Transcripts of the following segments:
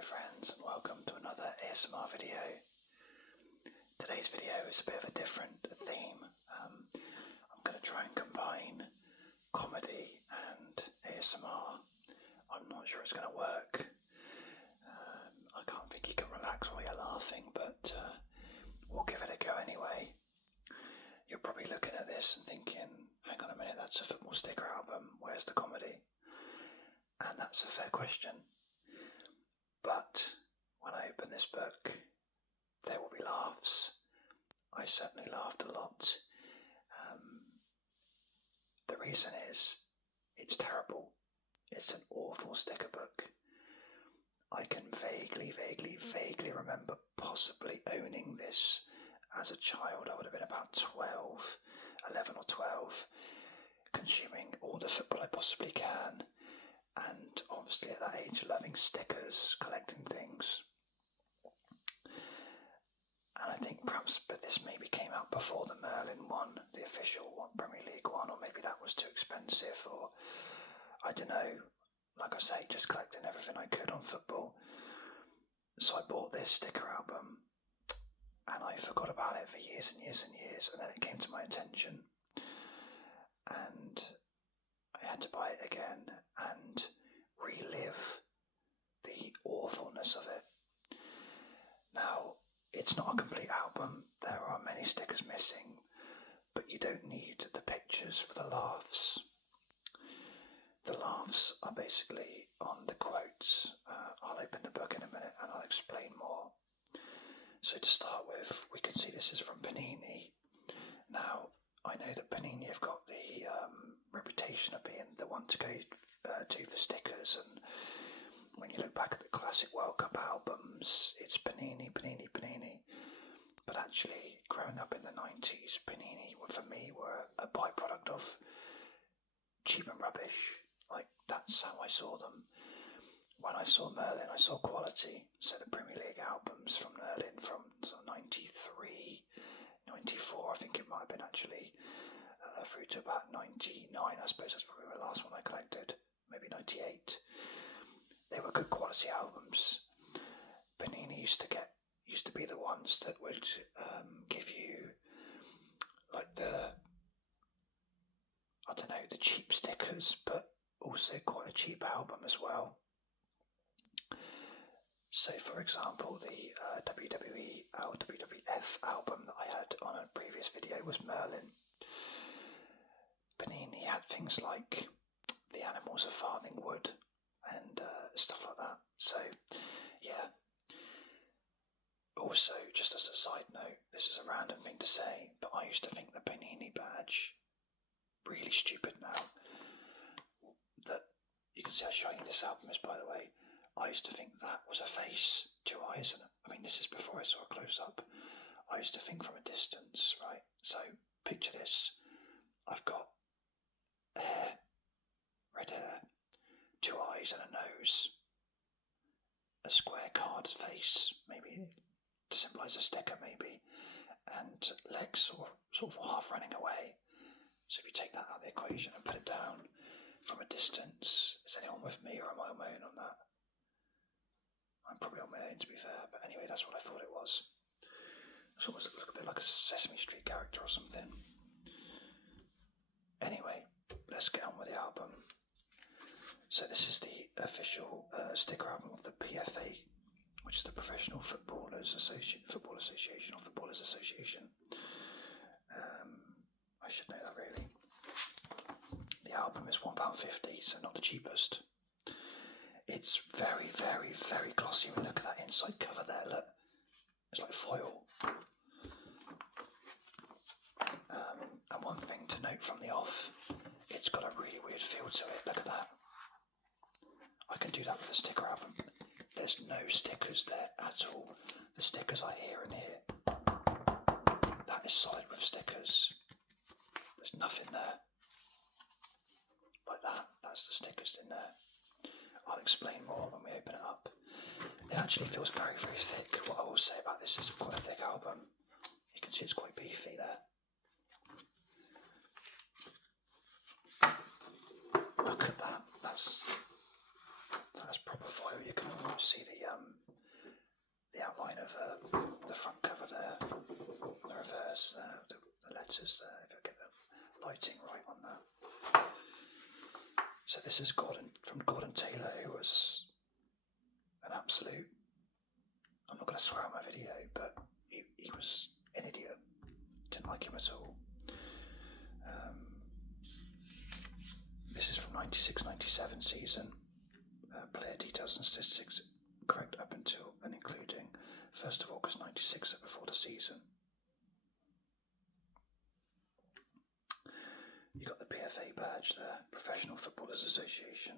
my friends, and welcome to another ASMR video. Today's video is a bit of a different theme. I'm going to try and combine comedy and ASMR. I'm not sure it's going to work. I can't think you can relax while you're laughing, but we'll give it a go anyway. You're probably looking at this and thinking, hang on a minute, that's a football sticker album, where's the comedy? And that's a fair question. But when I open this book, there will be laughs. I certainly laughed a lot. The reason is, it's terrible. It's an awful sticker book. I can vaguely remember possibly owning this as a child. I would have been about 11 or 12, consuming all the football I possibly can. And obviously at that age, loving stickers, collecting things. And I think perhaps, but this maybe came out before the Merlin one, the official one, Premier League one, or maybe that was too expensive, or I don't know. Like I say, just collecting everything I could on football. So I bought this sticker album, and I forgot about it for years and years and years, and then it came to my attention, and I had to buy it again and relive the awfulness of it. Now, it's not a complete album. There are many stickers missing, but you don't need the pictures for the laughs. The laughs are basically on the quotes. I'll open the book in a minute and I'll explain more. So to start with, we can see this is from Panini. Now, I know that Panini have got the reputation of being the one to go to for stickers, and when you look back at the classic World Cup albums, it's Panini. But actually, growing up in the 90s, Panini, for me, were a byproduct of cheap and rubbish. Like, that's how I saw them. When I saw Merlin, I saw quality. So the Premier League albums from Merlin from 93, 94, I think it might have been actually, through to about 99, I suppose that's probably the last one I collected, maybe 98. They were good quality albums. Panini used to be the ones that would give you like the cheap stickers, but also quite a cheap album as well. So, for example, the WWF album that I had on a previous video was Merlin. Panini had things like The Animals of Farthing Wood and stuff like that. So, yeah. Also, just as a side note, this is a random thing to say, but I used to think the Panini badge, really stupid now, that you can see how shiny this album is, by the way. I used to think that was a face, 2 eyes, and I mean, this is before I saw a close-up. I used to think from a distance, right? So, picture this. I've got hair, red hair, 2 eyes and a nose, a square card face, maybe to symbolise a sticker, maybe, and legs sort of half running away. So if you take that out of the equation and put it down from a distance, is anyone with me or am I on my own on that? I'm probably on my own, to be fair, but anyway, that's what I thought it was. It sort of looks a bit like a Sesame Street character or something. Anyway, let's get on with the album. So this is the official sticker album of the PFA, which is the Professional Footballers Association. I should know that, really. The album is £1.50, so not the cheapest. It's very glossy. When you look at that inside cover there, look, it's like foil. And one thing to note from the off, it's got a really weird feel to it. Look at that. I can do that with the sticker album. There's no stickers there at all. The stickers are here and here. That is solid with stickers. There's nothing there. Like that. That's the stickers in there. I'll explain more when we open it up. It actually feels very thick. What I will say about this is quite a thick album. You can see it's quite beefy there. Look at that. That's proper foil. You can just see the outline of the front cover there, the reverse there, the letters there, if I get the lighting right on that. So this is from Gordon Taylor, who was an absolute, I'm not going to swear on my video, but he was an idiot. Didn't like him at all. This is from 96-97 season. Player details and statistics correct up until and including 1st of August 96, before the season. You got the PFA badge there, Professional Footballers Association.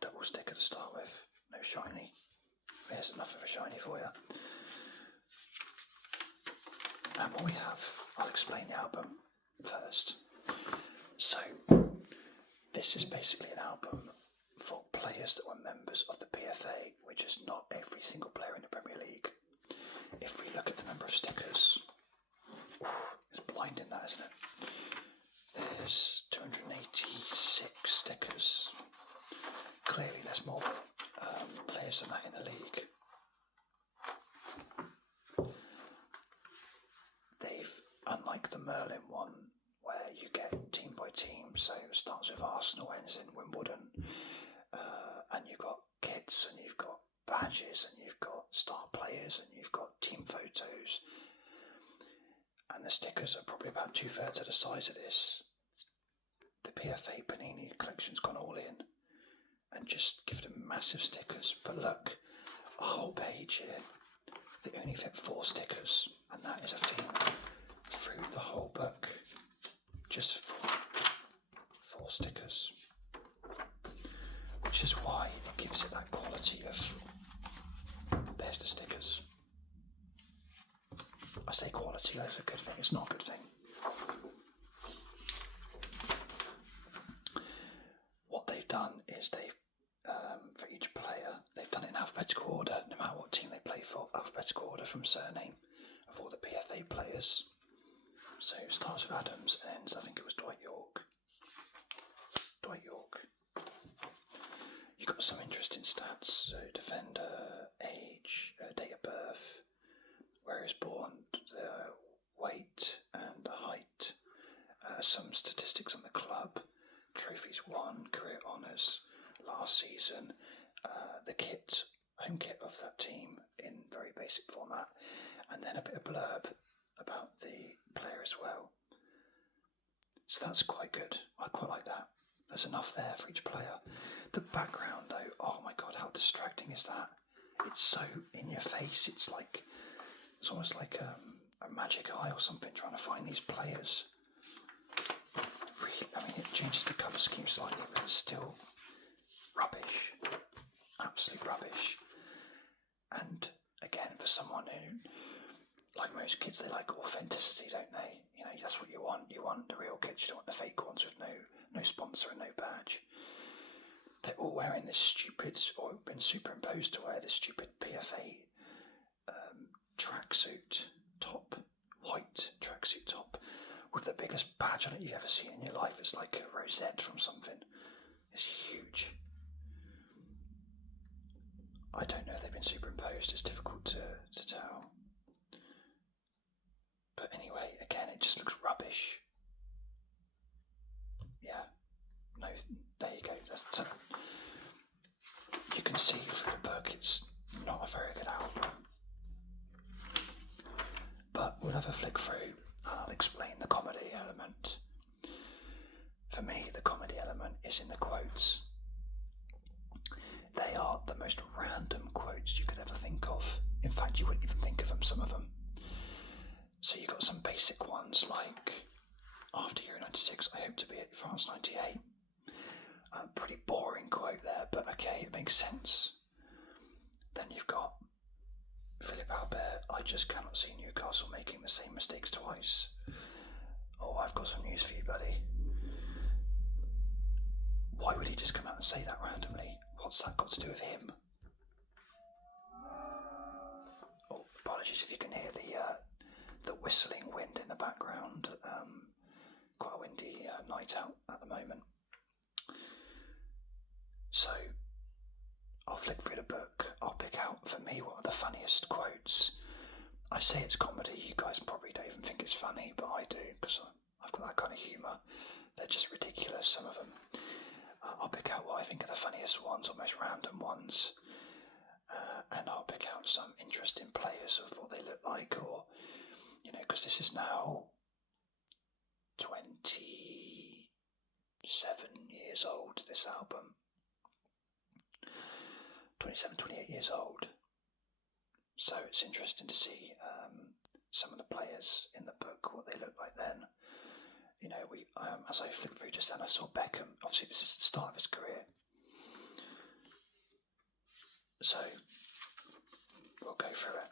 Double sticker to start with, no shiny. Here's enough of a shiny for you. And what we have, I'll explain the album first. So, this is basically an album for players that were members of the PFA, which is not every single player in the Premier League. If we look at the number of stickers, it's blinding that, isn't it? There's 286 stickers. Clearly there's more players than that in the league. Unlike the Merlin one, where you get team by team, so it starts with Arsenal, ends in Wimbledon, and you've got kits, and you've got badges, and you've got star players, and you've got team photos, and the stickers are probably about 2/3 of the size of this. The PFA Panini collection's gone all in, and just give them massive stickers. But look, a whole page here, they only fit 4 stickers, and that is a theme through the whole book, just 4 stickers, which is why it gives it that quality of, there's the stickers. I say quality, that's a good thing, it's not a good thing. What they've done is for each player, they've done it in alphabetical order, no matter what team they play for, alphabetical order from surname of all the PFA players. So it starts with Adams and ends, I think it was Dwight York. You've got some interesting stats, so defender, age, date of birth, where he was born, the weight and the height, some statistics on the club, trophies won, career honours, last season, the kit, home kit of that team in very basic format, and then a bit of blurb about the player as well. So that's quite good. I quite like that. There's enough there for each player. The background though, oh my god, how distracting is that? It's so in your face. It's almost like a magic eye or something, trying to find these players. Really, I mean, it changes the colour scheme slightly, but it's still rubbish. Absolute rubbish. And again, for someone who, like most kids, they like authenticity, don't they? You know, that's what you want. You want the real kids. You don't want the fake ones with no sponsor and no badge. They're all wearing this stupid, or been superimposed to wear this stupid PFA tracksuit top, white tracksuit top, with the biggest badge on it you've ever seen in your life. It's like a rosette from something. It's huge. I don't know if they've been superimposed. It's difficult to tell. But anyway, again, it just looks rubbish. Yeah. No, there you go. You can see through the book it's not a very good album. But we'll have a flick through and I'll explain the comedy element. For me, the comedy element is in the quotes. They are the most random quotes you could ever think of. In fact, you wouldn't even think of them, some of them. So you got some basic ones like, after Euro 96, I hope to be at France 98. A pretty boring quote there, but okay, it makes sense. Then you've got Philippe Albert, I just cannot see Newcastle making the same mistakes twice. Oh, I've got some news for you, buddy. Why would he just come out and say that randomly? What's that got to do with him? Oh, apologies if you can hear the whistling wind in the background. Quite a windy night out at the moment. So, I'll flick through the book. I'll pick out, for me, what are the funniest quotes. I say it's comedy. You guys probably don't even think it's funny, but I do, because I've got that kind of humour. They're just ridiculous, some of them. I'll pick out what I think are the funniest ones, or most random ones. And I'll pick out some interesting players of what they look like, or, because this is now 27 years old, this album. 27, 28 years old. So it's interesting to see some of the players in the book, what they look like then. As I flipped through just then, I saw Beckham. Obviously, this is the start of his career. So we'll go through it.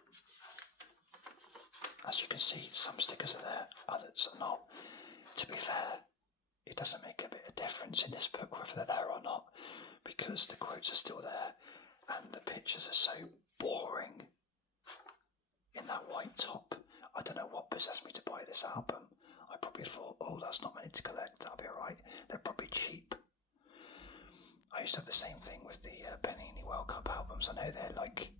As you can see, some stickers are there, others are not. To be fair, it doesn't make a bit of difference in this book whether they're there or not, because the quotes are still there and the pictures are so boring in that white top. I don't know what possessed me to buy this album. I probably thought, oh, that's not many to collect, that'll be alright. They're probably cheap. I used to have the same thing with the Panini World Cup albums. I know they're like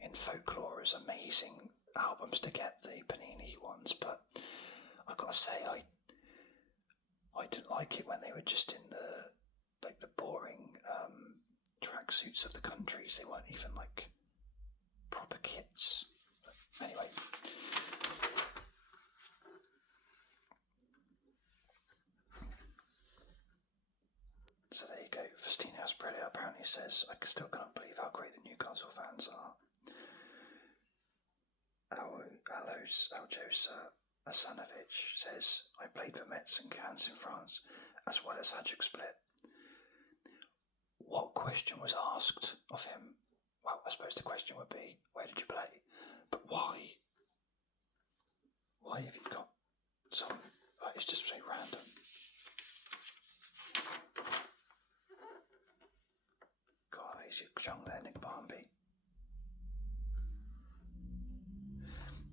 in folklore as amazing albums to get, the Panini ones, but I've got to say I didn't like it when they were just in the boring tracksuits of the countries. They weren't even like proper kits. But anyway. So there you go. Festina Asprilla apparently says, I still cannot believe how great the Newcastle fans are. Aljos Asanovic says, I played for Metz and Cannes in France, as well as Hajduk Split. What question was asked of him? Well, I suppose the question would be, where did you play? But why? Why have you got some... it's just so random. God, he's young there, Nick Barmby.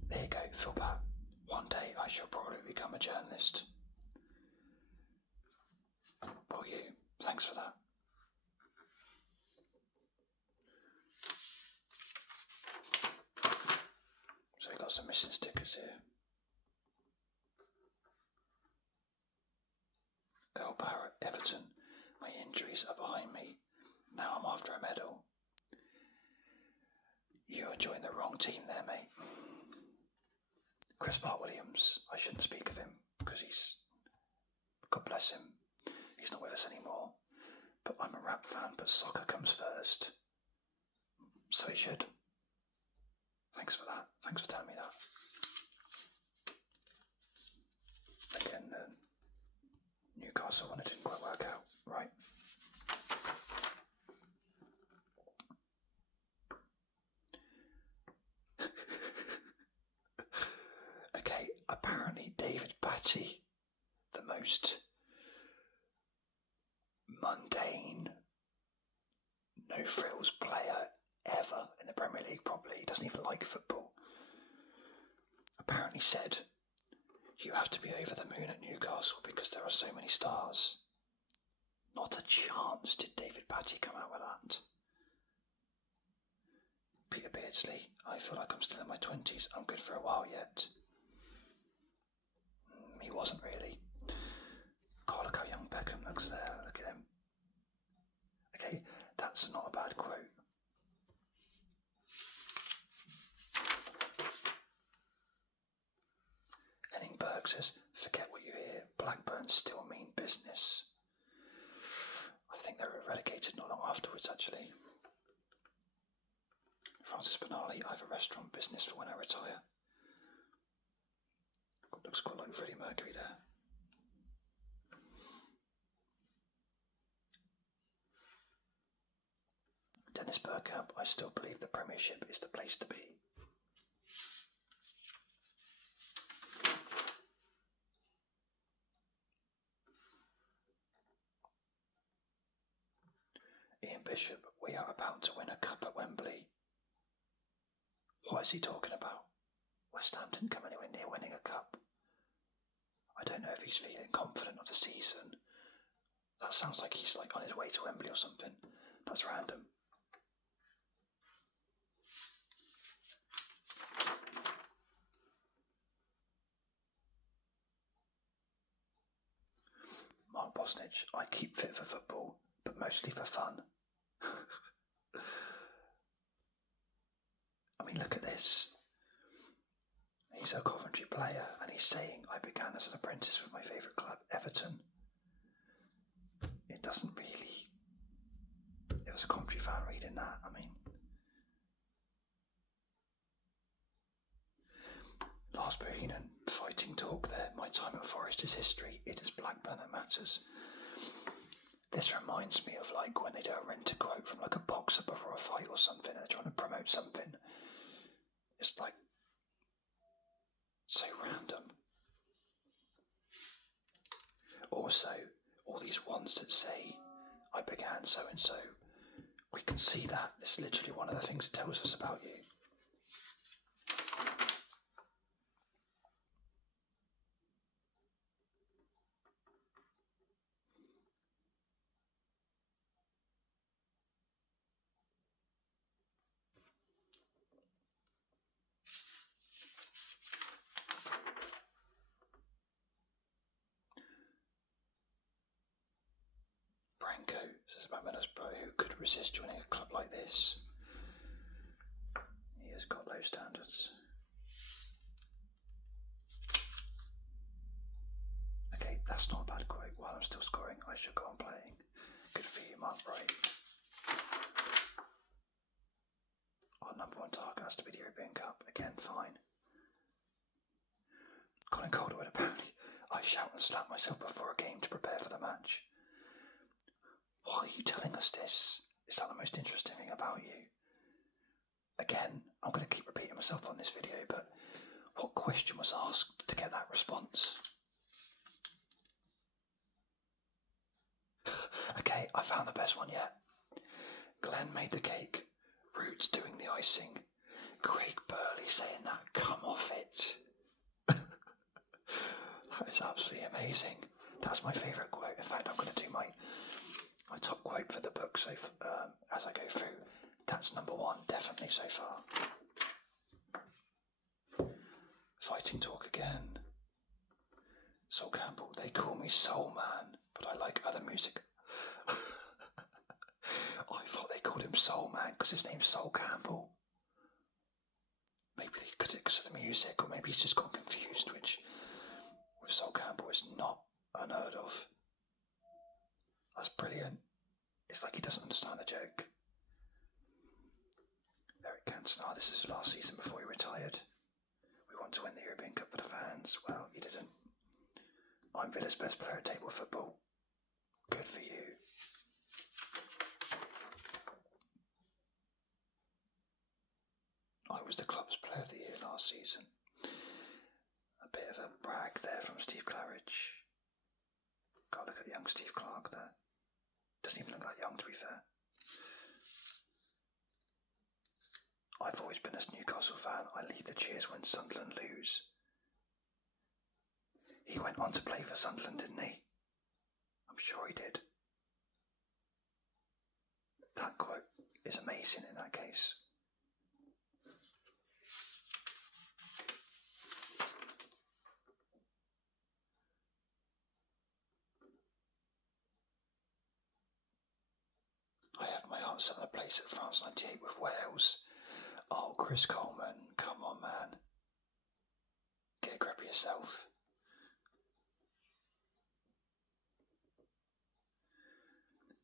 There you go, feel bad. One day I shall probably become a journalist. Will you? Thanks for that. So we got some missing stickers here. Earl Barrett, Everton. My injuries are behind me. Now I'm after a medal. You're joining the wrong team there, mate. Chris Bart-Williams, I shouldn't speak of him because he's, God bless him, he's not with us anymore. But I'm a rap fan, but soccer comes first. So it should. Thanks for that. Thanks for telling me that. Again, Newcastle one, it didn't quite work out, right? Okay, apparently David Batty, the most mundane, no-frills player ever in the Premier League, probably. He doesn't even like football. Apparently said, you have to be over the moon at Newcastle because there are so many stars. Not a chance did David Batty come out with that. Peter Beardsley, I feel like I'm still in my 20s. I'm good for a while yet. He wasn't really. God, look how young Beckham looks there. Look at him. Okay, that's not a bad quote. Henning Berg says, forget what you hear. Blackburn still mean business. I think they were relegated not long afterwards, actually. Francis Benali, I have a restaurant business for when I retire. Looks quite like Freddie Mercury there. Dennis Bergkamp, I still believe the Premiership is the place to be. Ian Bishop, we are about to win a cup at Wembley. What is he talking about? West Ham didn't come anywhere near winning a cup. I don't know if he's feeling confident of the season. That sounds like he's like on his way to Wembley or something. That's random. Bosnich. I keep fit for football, but mostly for fun. I mean, look at this. He's a Coventry player, and he's saying, I began as an apprentice with my favourite club, Everton. It doesn't really... It was a Coventry fan reading that, I mean... Lars Bohinen, fighting talk there. My time at Forest is history. It is Blackburn that matters. This reminds me of like when they do a rent-a-quote from like a boxer before a fight or something, and they're trying to promote something. It's like so random. Also, all these ones that say, I began so and so, we can see that. This is literally one of the things it tells us about you. Branko says about Middlesbrough, who could resist joining a club like this? He has got low standards. Okay, that's not a bad quote. While I'm still scoring, I should go on playing. Good for you, Mark Bright. Our number one target has to be the European Cup. Again, fine. Colin Calderwood, apparently, I shout and slap myself before a game to prepare for the match. Why are you telling us this? Is that the most interesting thing about you? Again, I'm going to keep repeating myself on this video, but what question was asked to get that response? Okay, I found the best one yet. Glenn made the cake, Roots doing the icing, Craig Burley saying that, come off it. That is absolutely amazing. That's my favourite quote. In fact, I'm going to do my top quote for the book so as I go through. That's number one, definitely so far. Fighting talk again. Sol Campbell, they call me Soul Man, but I like other music. I thought they called him Soul Man because his name's Sol Campbell. Maybe because of the music, or maybe he's just got confused, which with Sol Campbell is not unheard of. That's brilliant. It's like he doesn't understand the joke. Eric Cantona, this is last season before he retired. We want to win the European Cup for the fans. Well, you didn't. I'm Villa's best player at table football. Good for you. I was the club's player of the year last season. A bit of a brag there from Steve Claridge. Got to look at young Steve Clark there. Doesn't even look that young, to be fair. I've always been a Newcastle fan. I lead the cheers when Sunderland lose. He went on to play for Sunderland, didn't he? I'm sure he did. That quote is amazing in that case. I have my heart set on a place at France 98 with Wales. Oh, Chris Coleman, come on, man. Get a grip of yourself.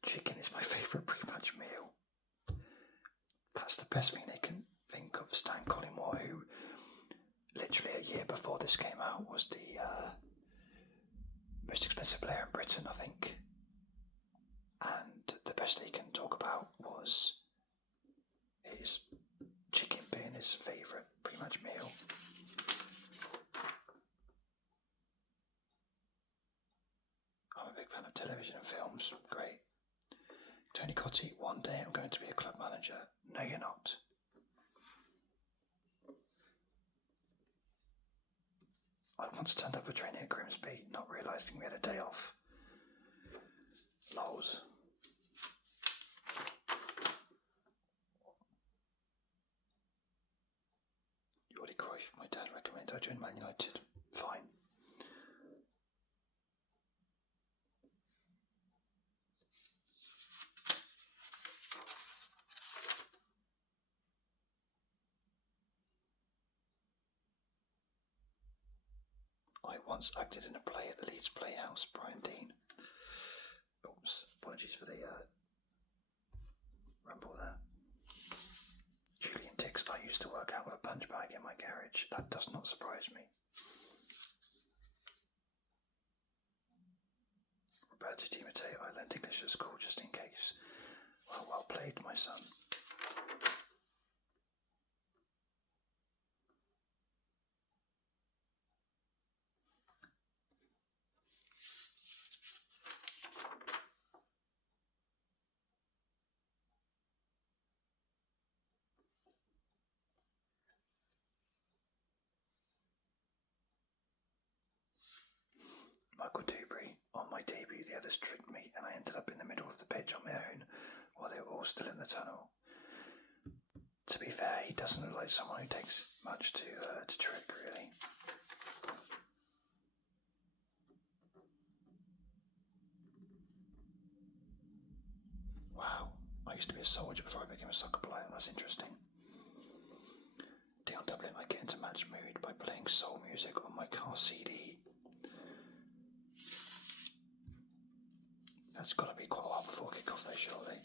Chicken is my favourite pre-match meal. That's the best thing they can think of. Stan Collymore, who literally a year before this came out was the most expensive player in Britain, I think. And the best he can talk about was his chicken being his favourite pre-match meal. I'm a big fan of television and films. Great. Tony Cottee, one day I'm going to be a club manager. No, you're not. I once turned up for training at Grimsby, not realising we had a day off. Lols. Jordi Cruyff, my dad recommends I join Man United. Fine. once acted in a play at the Leeds Playhouse, Brian Dean. Oops, apologies for the rumble there. Julian Dix, I used to work out with a punch bag in my garage. That does not surprise me. Roberto Di Matteo, I learned English at school just in case. Well played, my son. Michael Dewberry, on my debut the others tricked me and I ended up in the middle of the pitch on my own while they were all still in the tunnel. To be fair, he doesn't look like someone who takes much to trick, really. Wow, I used to be a soldier before I became a soccer player. That's interesting. Dion Dublin, I get into match mood by playing soul music on my car CD. That's got to be quite a while before kick-off though, surely.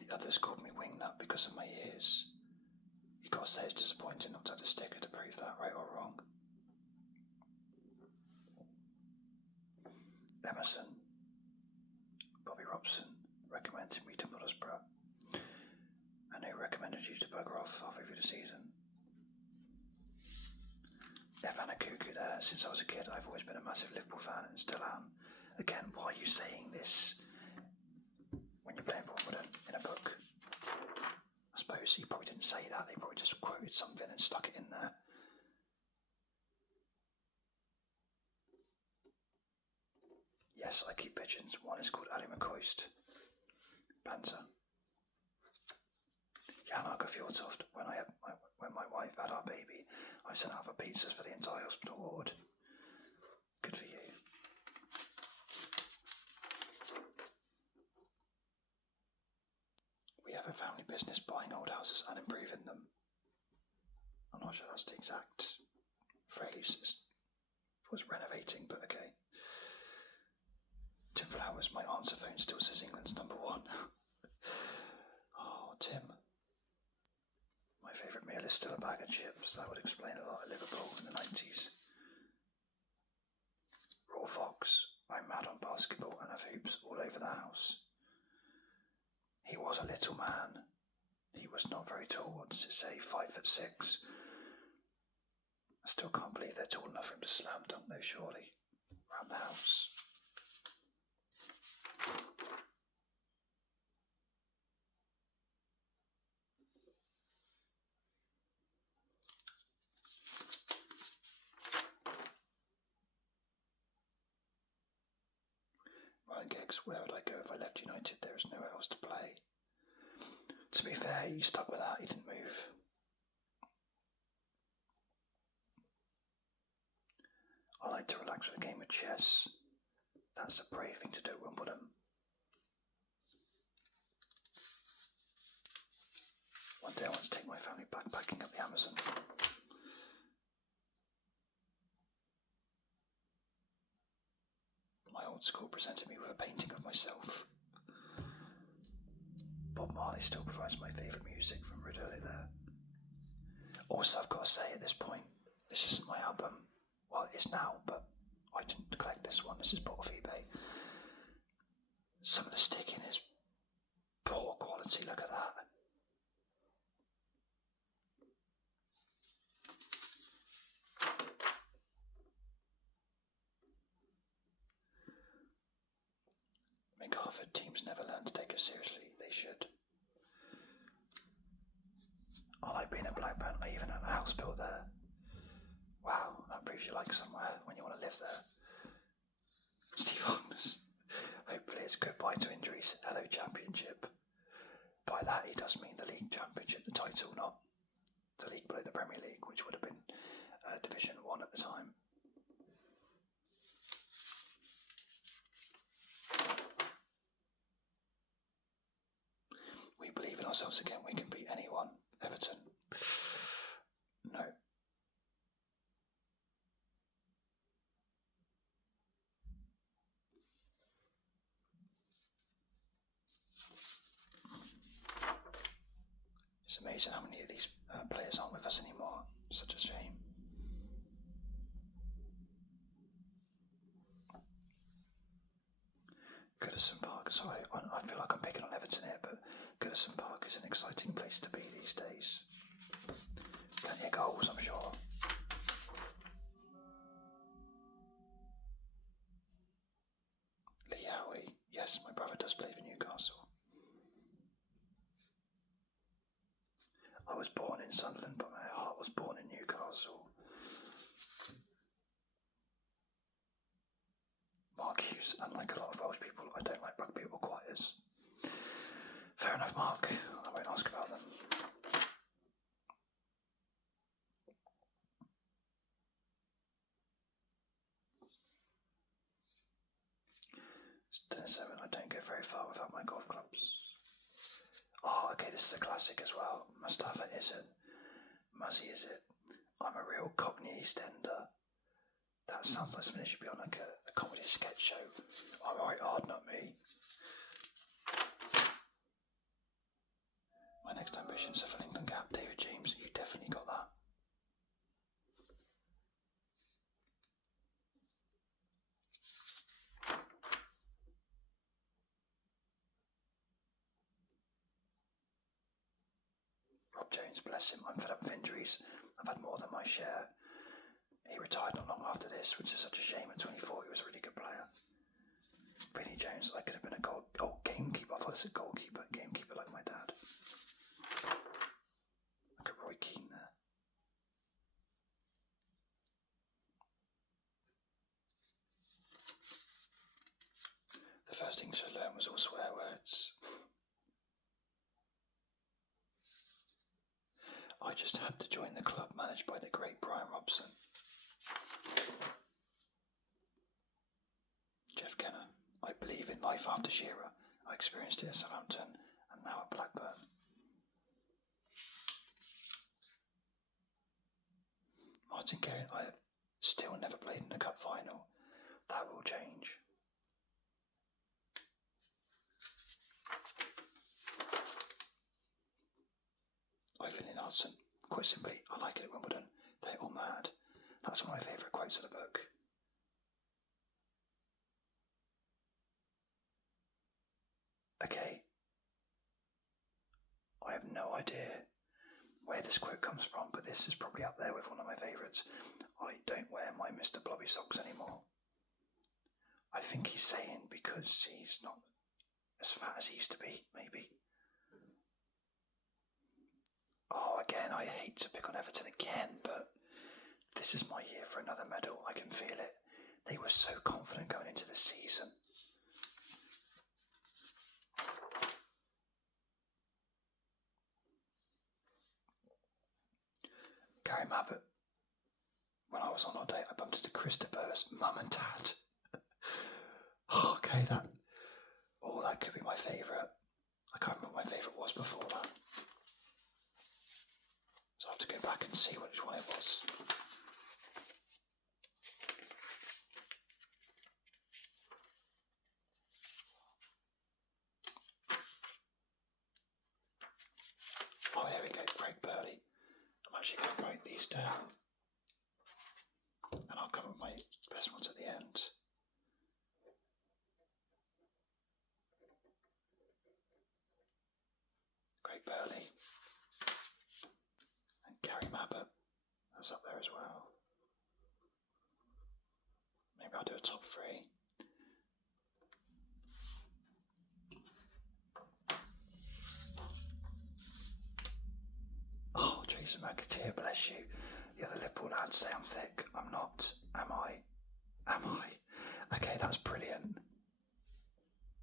The others called me wingnut because of my ears. You gotta say it's disappointing not to have the sticker to prove that, right or wrong. Emerson, Bobby Robson recommended me to Middlesbrough. And who recommended you to bugger off halfway through the season? Evana Cuckoo there. Since I was a kid, I've always been a massive Liverpool fan and still am. Again, why are you saying this when you're playing for Wimbledon in a book? I suppose he probably didn't say that. They probably just quoted something and stuck it in there. Yes, I keep pigeons. One is called Ali McCoist. Banter. Jan Arga Fjordtoft. When my wife had our baby, I sent out for pizzas for the entire hospital ward. Good for you. We have a family business buying old houses and improving them. I'm not sure that's the exact phrase. It was renovating, but okay. Tim Flowers, my answer phone still says England's number one. Oh, Tim. My favourite meal is still a bag of chips. That would explain a lot of Liverpool in the 90s. Raw Fox, I'm mad on basketball and have hoops all over the house. He was a little man. He was not very tall. What does it say? 5'6". I still can't believe they're tall enough for him to slam dunk though, surely. Around the house. Ryan Giggs, where would I go if I left United? There is nowhere else to play. To be fair, he stuck with that. He didn't move. I like to relax with a game of chess. That's a brave thing to do at Wimbledon. One day I want to take my family backpacking up the Amazon. My old school presented me with a painting of myself. Bob Marley still provides my favourite music from Red Early there. Also, I've got to say at this point, this isn't my album. Well, it is now, but I didn't collect this one. This is bought off eBay. Some of the sticking is poor quality. Look at that. McHarford teams never learn to take us seriously. They should. I like being at Blackburn. I even had a house built there. Wow, that proves you like somewhere when you want to live there. Steve Holmes. Hopefully it's goodbye to injuries. Hello Championship. By that he does mean the League Championship, the title, not the league below the Premier League, which would have been Division 1 at the time. We believe in ourselves again. We can beat anyone. Everton. amazing how many of these players aren't with us anymore. Such a shame. Goodison Park. Sorry, I feel like I'm picking on Everton here, but Goodison Park is an exciting place to be these days. Plenty of goals, I'm sure. Lee Howie. Yes, my brother does play for Newcastle. I was born in Sunderland, but my heart was born in Newcastle. Mark Hughes, unlike a lot of Welsh people, I don't like rugby or quieres. Fair enough, Mark. I won't ask about them. It's 10-7. I don't go very far without my golf clubs. Oh, okay, this is a classic as well. Mustafa is it? Muzzy is it? I'm a real Cockney EastEnder. That sounds like something that should be on like a comedy sketch show. Alright, hard, not me. My next ambition is a full England cap. David James, you definitely got that. Rob Jones, bless him. I'm fed up with injuries. I've had more than my share. He retired not long after this, which is such a shame. At 24, he was a really good player. Vinnie Jones, I could have been a gamekeeper. I thought it was a goalkeeper. Gamekeeper like my dad. Look at Roy Keane there. The first thing to learn was all swear words. I just had to join the club managed by the great Brian Robson. Jeff Kenner. I believe in life after Shearer. I experienced it at Southampton and now at Blackburn. Martin Keown, I have still never played in a cup final. That will change. Ivan in Hudson. Quite simply, I like it at Wimbledon. They're all mad. That's one of my favourite quotes of the book. Okay. I have no idea where this quote comes from, but this is probably up there with one of my favourites. I don't wear my Mr. Blobby socks anymore. I think he's saying because he's not as fat as he used to be, maybe. Oh, again, I hate to pick on Everton again, but this is my year for another medal. I can feel it. They were so confident going into the season. Gary Mabbott. When I was on holiday, I bumped into Christopher's mum and dad. Oh, okay, that could be my favourite. I can't remember what my favourite was before that. So I have to go back and see which one it was. Oh, here we go, Craig Burley. I'm actually going to write these down. And I'll come up with my best ones at the end. Craig Burley. And Gary Mabbott. That's up there as well. Maybe I'll do a top three. Oh, Jason McAteer, bless you. The other Liverpool lads say I'm thick. I'm not. Am I? Okay, that's brilliant.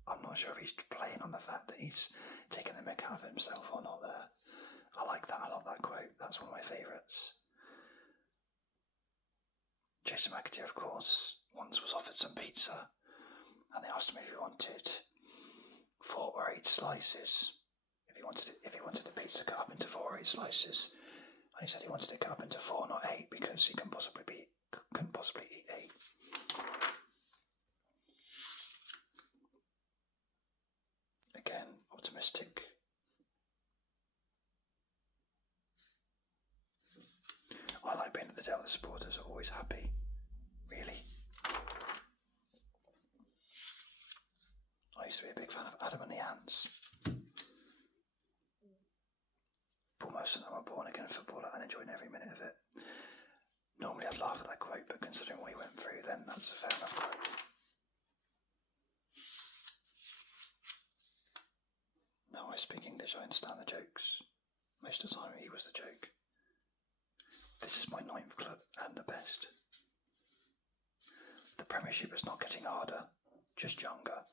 I'm not sure if he's playing on the fact that he's taking a mick out of himself or not there. I like that. I love that quote. That's one of my favourites. Jason McAteer, of course, once was offered some pizza and they asked him if he wanted 4 or 8 slices. If he wanted the pizza cut up into 4 or 8 slices. And he said he wanted it cut up into 4, not 8, because he couldn't possibly eat 8. Again, optimistic. other supporters are always happy. Really. I used to be a big fan of Adam and the Ants. But most of them are born again footballer and enjoying every minute of it. Normally I'd laugh at that quote, but considering what he went through, then that's a fair enough quote. Now I speak English, I understand the jokes. Most of the time he was the joke. This is my 9th club and the best. The Premiership is not getting harder, just younger.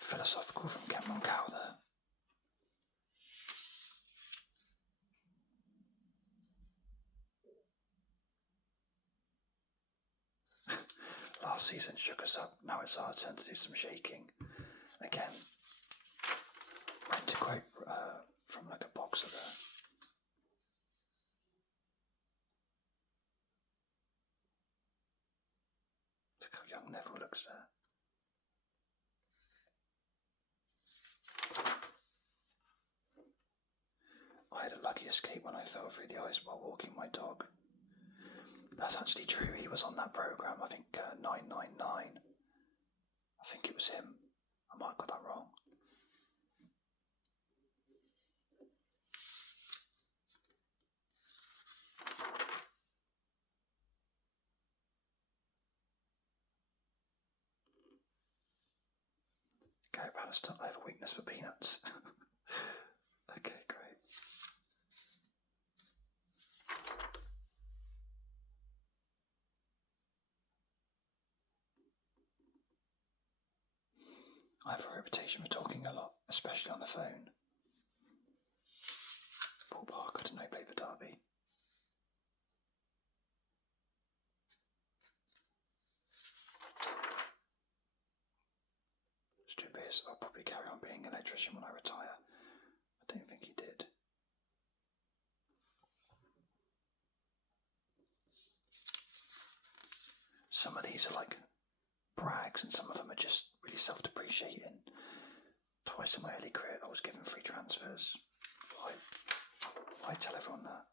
Philosophical from Cameron Cowder. Last season shook us up, now it's our turn to do some shaking. Again, I had to quote from like a boxer there. Look how young Neville looks there. I had a lucky escape when I fell through the ice while walking my dog. That's actually true, he was on that programme, I think 999. I think it was him. I might have got that wrong. Okay, Pallister, I have a weakness for peanuts. Okay, great. I have a reputation for talking a lot, especially on the phone. Paul Parker, I didn't know he played for Derby. Stu Pearce, I'll probably carry on being an electrician when I retire. I don't think he did. Some of these are like brags and some of them are just really self-depreciating. Twice in my early career I was given free transfers. Why tell everyone that?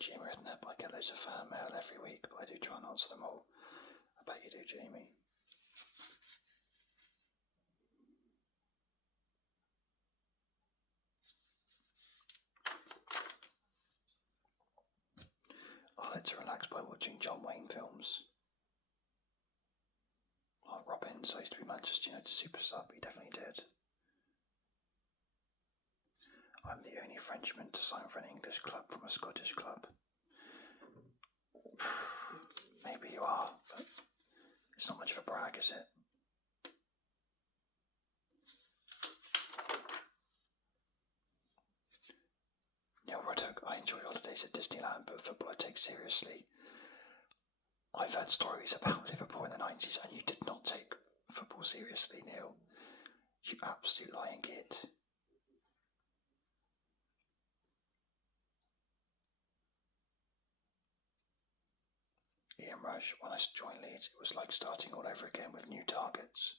Jamie Redknapp, I get loads of fan mail every week, but I do try and answer them all. I bet you do, Jamie. I like to relax by watching John Wayne films. Like Robbins, I used to be Manchester United super sub, he definitely did. I'm the only Frenchman to sign for an English club from a Scottish club. Maybe you are, but it's not much of a brag, is it? Neil Ruddock, I enjoy holidays at Disneyland, but football I take seriously. I've heard stories about Liverpool in the 90s and you did not take football seriously, Neil. You absolute lying git. Ian Rush, when I joined Leeds, it was like starting all over again with new targets.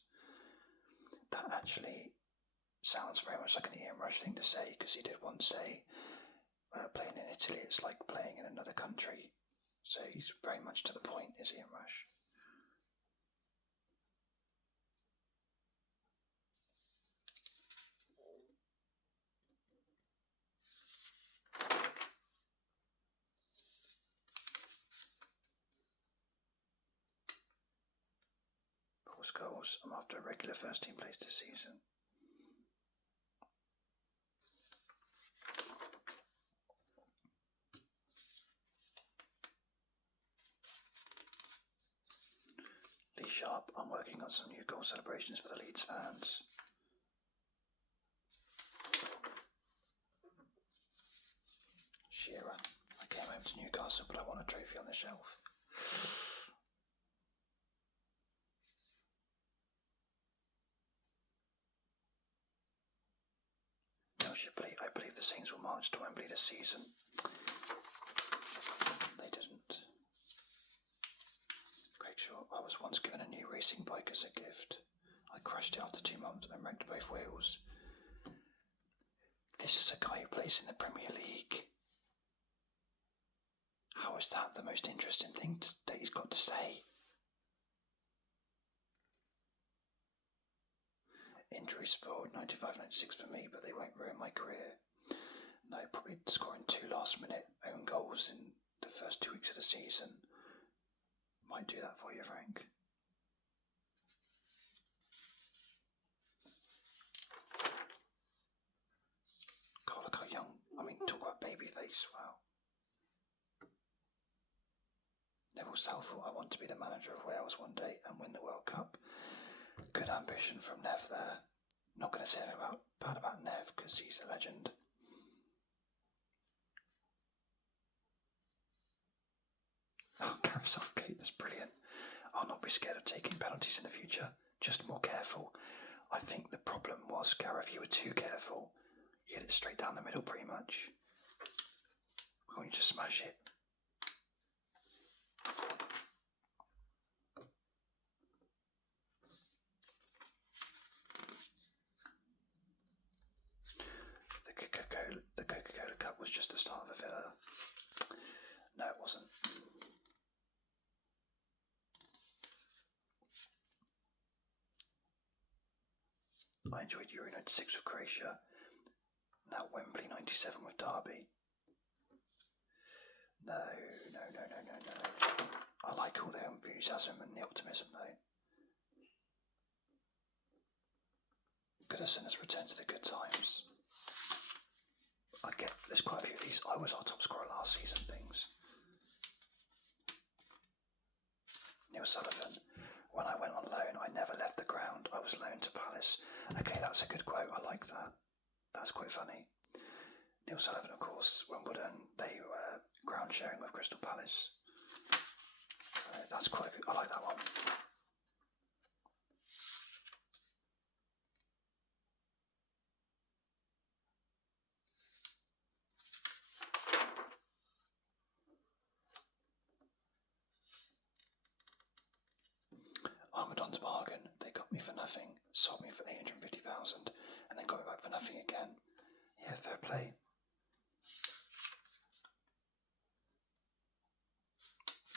That actually sounds very much like an Ian Rush thing to say, because he did once say, playing in Italy, it's like playing in another country. So he's very much to the point, is Ian Rush. Paul's goals, I'm after a regular first team place this season. Lee Sharp, I'm working on some new goal celebrations for the Leeds fans. Shea, Newcastle, but I want a trophy on the shelf. No, I believe the Saints will march to Wembley this season. They didn't. Great shot. I was once given a new racing bike as a gift. I crashed it after 2 months and wrecked both wheels. This is a guy who plays in the Premier League. How is that the most interesting thing that he's got to say? Injury spoiled 95-96 for me, but they won't ruin my career. No, probably scoring 2 last-minute own goals in the first 2 weeks of the season might do that for you, Frank. God, look how young. I mean, talk about babyface. Wow. Neville Southall, I want to be the manager of Wales one day and win the World Cup. Good ambition from Nev there. Not going to say anything bad about Nev because he's a legend. Oh, Gareth Southgate, that's brilliant. I'll not be scared of taking penalties in the future, just more careful. I think the problem was, Gareth, you were too careful. You hit it straight down the middle pretty much. We're going to smash it. The Coca-Cola Cup was just the start of a Villa. No, it wasn't. I enjoyed Euro 96 with Croatia. Now Wembley 97 with Derby. No. I like all the enthusiasm and the optimism though. Goodison has returned to the good times. There's quite a few of these. I was our top scorer last season things. Neil Sullivan. When I went on loan, I never left the ground. I was loaned to Palace. Okay, that's a good quote. I like that. That's quite funny. Neil Sullivan, of course, Wimbledon, they were ground sharing with Crystal Palace. So that's quite good. I like that one. Armadon's bargain. They got me for nothing, sold me for 850,000, and then got me back for nothing again. Yeah, fair play.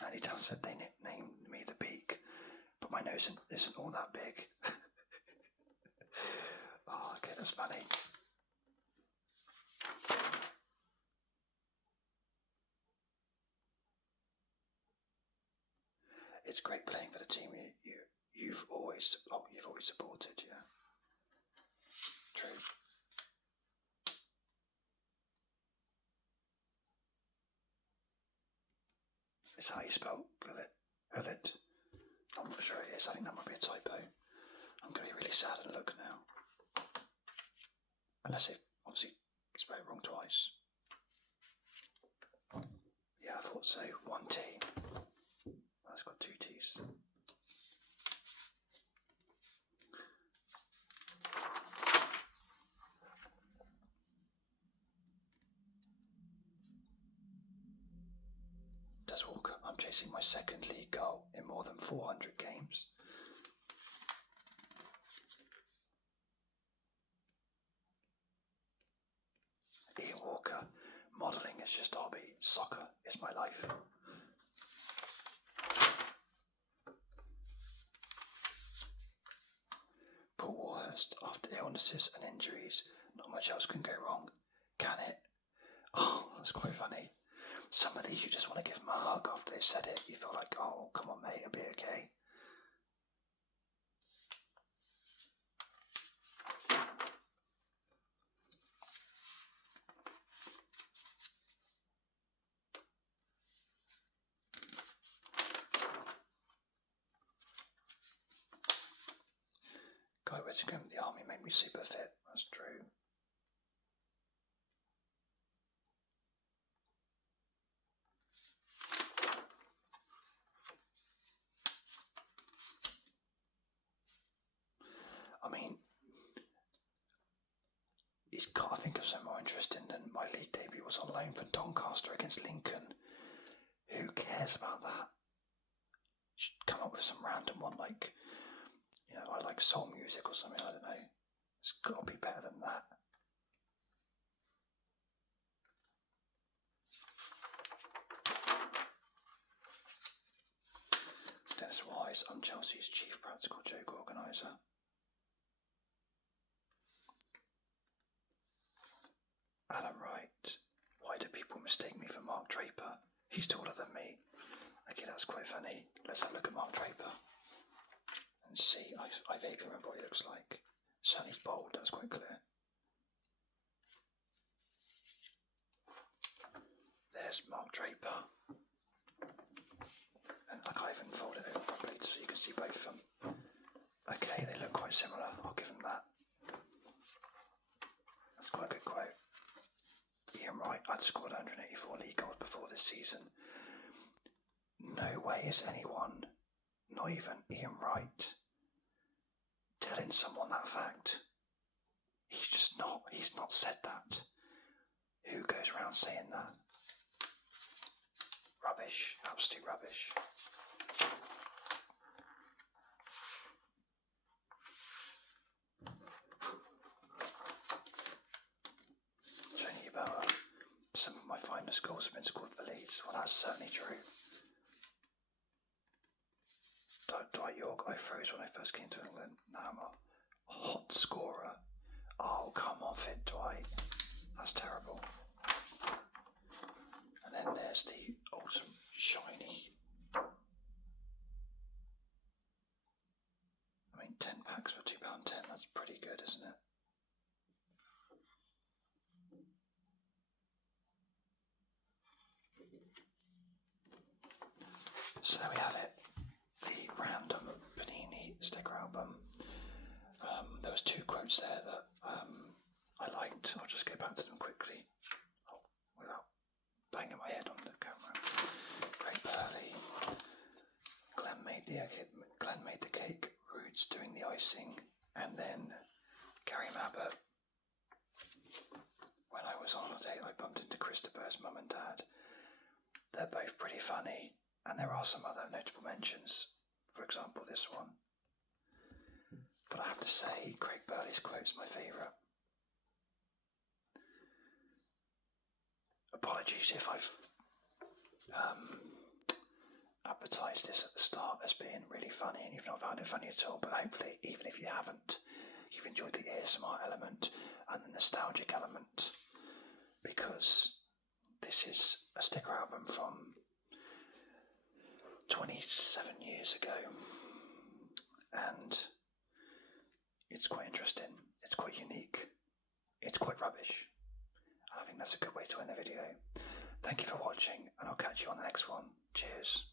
Andy Town said they nicknamed me the Beak, but my nose isn't all that big. Oh, okay, that's funny. It's great playing for the team you've always supported, yeah. True. It's how you spell Gullet. I'm not sure it is. I think that might be a typo. I'm going to be really sad and look now. Unless they obviously spelled it wrong twice. Yeah, I thought so. 1 T. That's got 2 T's. Des Walker, I'm chasing my second league goal in more than 400 games. Ian Walker, modelling is just a hobby. Soccer is my life. Paul Warhurst, after illnesses and injuries, not much else can go wrong. Can it? Oh, that's quite funny. Some of these you just want to give them a hug after they said it. You feel like, oh, come on mate, it'll be okay. Guy Whittaker with the army made me super fit. That's true. so more interesting than my league debut was on loan for Doncaster against Lincoln. Who cares about that? You should come up with some random one like, I like soul music or something, I don't know. It's got to be better than that. Dennis Wise, I'm Chelsea's chief practical joke organiser. Alan Wright, why do people mistake me for Mark Draper? He's taller than me. Okay, that's quite funny. Let's have a look at Mark Draper and see. I vaguely remember what he looks like. Certainly he's bold, that's quite clear. There's Mark Draper. And I can't even fold it over properly so you can see both of them. Okay, they look quite similar. I'll give them that. That's quite a good quote. Ian Wright, I'd scored 184 league goals before this season. No way is anyone, not even Ian Wright, telling someone that fact. He's not said that. Who goes around saying that? Rubbish, absolute rubbish. Tony Yeboah, some of my finest goals have been scored for Leeds. Well, that's certainly true. Dwight York, I froze when I first came to England. Now I'm a hot scorer. Oh, come off it, Dwight. That's terrible. And then there's the awesome shiny. I mean, 10 packs for £2.10. That's pretty good, isn't it? So there we have it. The random Panini sticker album. There was 2 quotes there that I liked. I'll just get back to them quickly without banging my head on the camera. Craig Burley. Glenn made the cake. Rude's doing the icing, and then Gary Mabbott. When I was on holiday, I bumped into Christopher's mum and dad. They're both pretty funny, and there are some other notable mentions. For example, this one. But I have to say, Craig Burley's quote's my favourite. Apologies if I've advertised this at the start as being really funny and you've not found it funny at all, but hopefully, even if you haven't, you've enjoyed the ASMR element and the nostalgic element, because this is a sticker album from 27 years ago, and it's quite interesting, it's quite unique, it's quite rubbish, and I think that's a good way to end the video. Thank you for watching, and I'll catch you on the next one. Cheers.